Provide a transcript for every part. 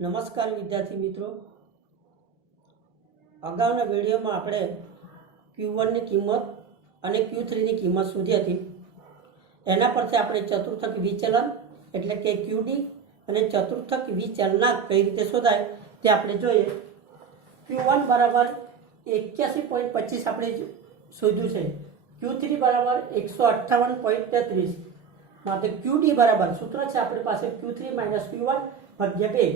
નમસ્કાર વિદ્યાર્થી મિત્રો, અગાઉના વિડીયોમાં આપણે Q1 ની કિંમત અને Q3 ની કિંમત શોધી હતી। એના પરથી આપણે ચતુર્થક વિચલન એટલે કે QD અને ચતુર્થક વિચલનાંક કઈ રીતે શોધાય તે આપણે જોઈએ। Q1 બરાબર 81.25 આપણે શોધ્યું છે, Q3 બરાબર 158.33, માટે QD બરાબર સૂત્ર છે આપણી પાસે Q3 - Q1 ભાગ્યા 2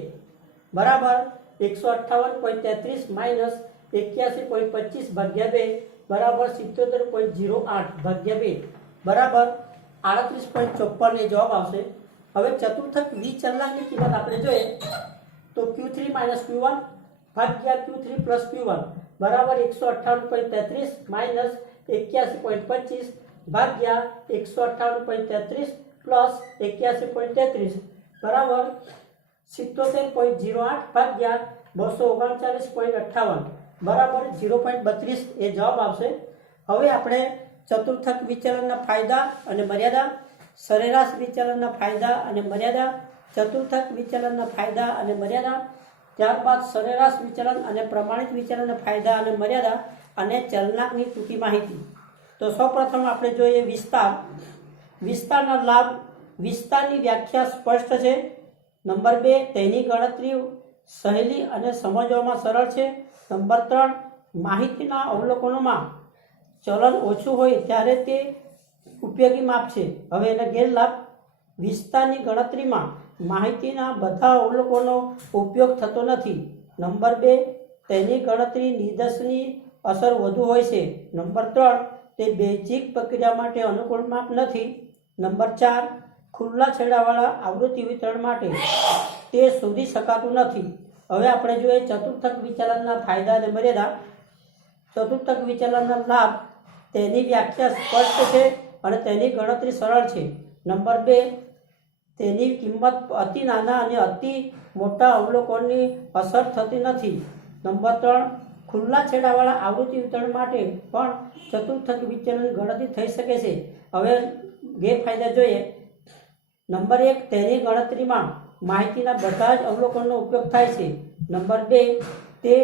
बराबर 158.33 माइनस 81.25 भाग्या 2 बराबर 77.08 भाग्या 2 बराबर 38.54 ये जवाब आवशे। हवे चतुर्थक विचलनांकनी किंमत आपणे जोईए तो Q3 - Q1 भाग्या Q3 + Q1 बराबर 158.33 माइनस 81.25 भाग्या 158.33 + 81.33 बराबर 77.08 भाग्या 239.58 बराबर 0.32 ये जवाब आवशे। हवे आपणे चतुर्थक विचलनना फायदा अने मर्यादा, सरेराश विचलनना फायदा अने मर्यादा, चतुर्थक विचलनना फायदा अने मर्यादा, त्यारबाद सरेराश विचलन अने प्रमाणित विचलनना फायदा अने मर्यादा अने चलनांकनी टूंकी माहिती। तो सौप्रथम आपणे जोईए विस्तार। विस्तारना लाभ। विस्तारनी व्याख्या स्पष्ट छे। नंबर 2 तेनी गणतरी सहेली अने समजवामां सरळ छे। नंबर 3 माहितीना अवलोकनोमां चलन ओछुं होय त्यारे ते उपयोगी माप छे। हवे एना गैरलाभ। विस्तारनी गणतरीमां माहितीना बधा अवलोकनो उपयोग थतो नथी। नंबर 2 तेनी गणतरी निदर्शनी असर वधु होय छे। नंबर 3 ते बेजिक प्रक्रिया माटे अनुकूल माप नथी। नंबर 4 खुल्ला छेडावाळा आवृत्ति वितरण माटे ते शोधी शकातुं नथी। हवे आपणे जोईए चतुर्थक विचलनना फायदा अने मर्यादा। चतुर्थक विचलनना लाभ। तेनी व्याख्या स्पष्ट छे अने तेनी गणतरी सरळ छे। नंबर 2 तेनी किंमत अति नाना अने अति मोटा अवलोकननी असर थती नथी। नंबर 3 खुल्ला छेडावाळा आवृत्ति वितरण माटे पण चतुर्थक विचलन गणतरी थई शके छे। हवे गैरफायदा जोईए। नंबर 1 तेनी गणतरीमां माहितीना बधा ज अवलोकनों उपयोग थाय छे। नंबर 2 ते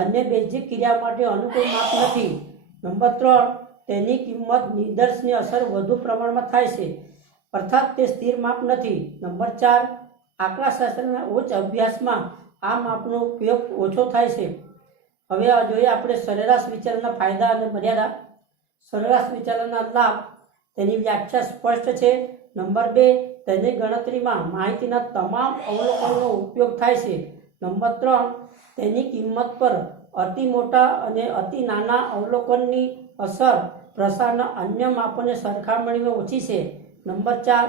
अन्य बेजिक क्रिया माटे अनुकूल माप नथी। नंबर 3 तेनी किंमत निदर्शनी असर वधु प्रमाणमां थाय छे, अर्थात ते स्थिर माप नथी। नंबर 4 आंकड़ाशास्त्रना उच्च अभ्यासमां आ मापनो उपयोग ओछो थाय छे। हवे जोईए आपणे सरेराश विचलनना फायदा अने मर्यादा। सरेराश विचलनना लाभ। तेनी व्याख्या स्पष्ट छे। नंबर 2 तेनी गणतरीमां माहितीना तमाम अवलोकनों उपयोग थाय छे। नंबर 3 तेनी किंमत पर अति मोटा अने अति नाना अवलोकननी असर प्रसारना अन्य मापोने सरखामणीमां ओછી छे। नंबर 4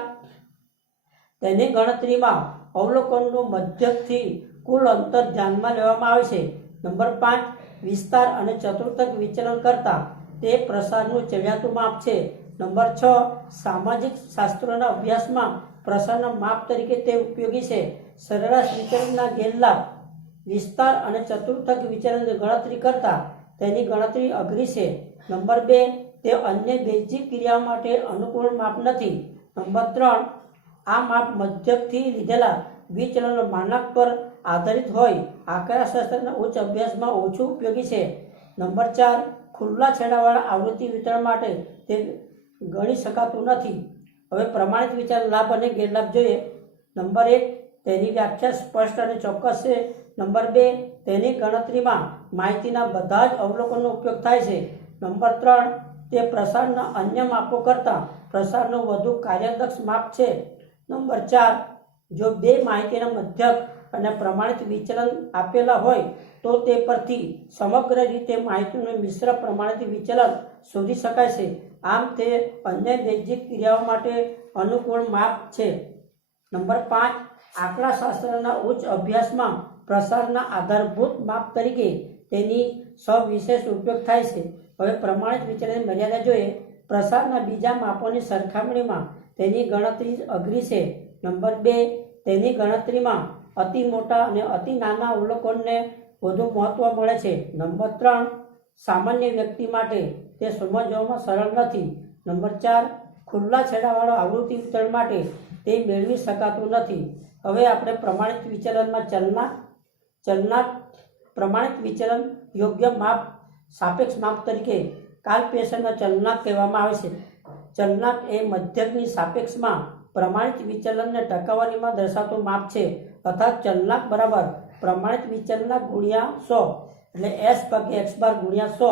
तेनी गणतरीमां अवलोकनों मध्यकथी कुल अंतर ध्यानमां लेवामां आवे छे। नंबर 5 विस्तार अने चतुर्थक विचलन करता ते प्रसारनुं चढ़ियातुं माप छे। नंबर 6 सामाजिक शास्त्रोना अभ्यासमां प्रसारना माप तरीके ते उपयोगी छे। सरेराश विचलनना गैरलाभ। विस्तार अने चतुर्थक विचलननी गणतरी करता तेनी गणतरी अघरी छे। नंबर 2 ते अन्य बेजिक क्रियाओ माटे अनुकूल माप नथी। नंबर 3 आ माप मध्यकथी लीधेला विचलनों मानक पर आधारित होय आंकड़ाशास्त्रना उच्च अभ्यासमां ओछुं उपयोगी छे। नंबर 4 खुल्ला छेडावाळा आवृत्ति वितरण माटे ते गणी शकातुं नथी। हवे प्रमाणित विचलन लाभ अने गैरलाभ जोईए। नंबर 1 तेनी व्याख्या स्पष्ट अने चोक्कस छे। नंबर 2 तेनी गणतरीमां माहितीना बधा ज अवलोकनों उपयोग थाय छे। नंबर 3 ते प्रसारना अन्य मापो करता प्रसारनो वधु कार्यदक्ष माप छे। नंबर 4 जो बे माहितीना मध्यक अने प्रमाणित विचलन आपेला होय तो ते परथी समग्र रीते माहितीनुं मिश्र प्रमाणित विचलन शोधी शकाय छे। आम ते अन्य बेजिक क्रियाओ माटे अनुकूल माप छे। नंबर 5 आंकड़ाशास्त्रना उच्च अभ्यासमां प्रसारना आधारभूत माप तरीके तेनी सविशेष उपयोग थाय छे। हवे प्रमाणित विचलननी मर्यादा जोईए। प्रसारना बीजा मापोनी सरखामणीमां तेनी गणतरी अघरी छे। नंबर 2 तेनी गणतरीमां अति मोटा अने अति नाना अवलोकनने વધુ મહત્વ મળે છે। નંબર 3 સામાન્ય વ્યક્તિ માટે તે સમજવામાં સરળ નથી। નંબર 4 ખુલ્લા છેડાવાળા આવૃત્તિ વિતરણ માટે તે મેળવી શકાતું નથી. હવે આપણે પ્રમાણિત વિચલનમાં ચલના પ્રમાણિત વિચલન યોગ્ય માપ સાપેક્ષ માપ તરીકે કાલ્પેશનના ચલનાંક કહેવામાં આવે છે. ચલનાંક એ મધ્યકની સાપેક્ષમાં પ્રમાણિત વિચલનને ટકાવારીમાં દર્શાવતું માપ છે. અર્થાત ચલનાંક બરાબર પ્રમાણિત વિચલનાંક ગુણ્યા 100 એટલે S/X ગુણ્યા 100.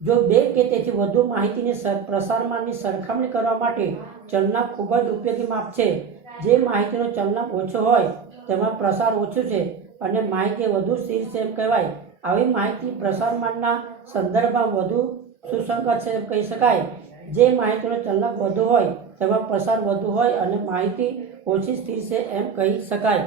જો બે કે તેથી વધુ માહિતીની પ્રસારમાનની સરખામણી કરવા માટે ચલનાંક ખૂબ જ ઉપયોગી માપ છે. જે માહિતીનો ચલનાંક ઓછો હોય તેમાં પ્રસાર ઓછું છે અને માહિતી વધુ સ્થિર છે એમ કહેવાય. આવી માહિતી પ્રસારમાનના સંદર્ભમાં વધુ સુસંગત છે એમ કહી શકાય. જે માહિતીનો ચલનાંક વધુ હોય તેમાં પ્રસાર વધુ હોય અને માહિતી ઓછી સ્થિર છે એમ કહી શકાય.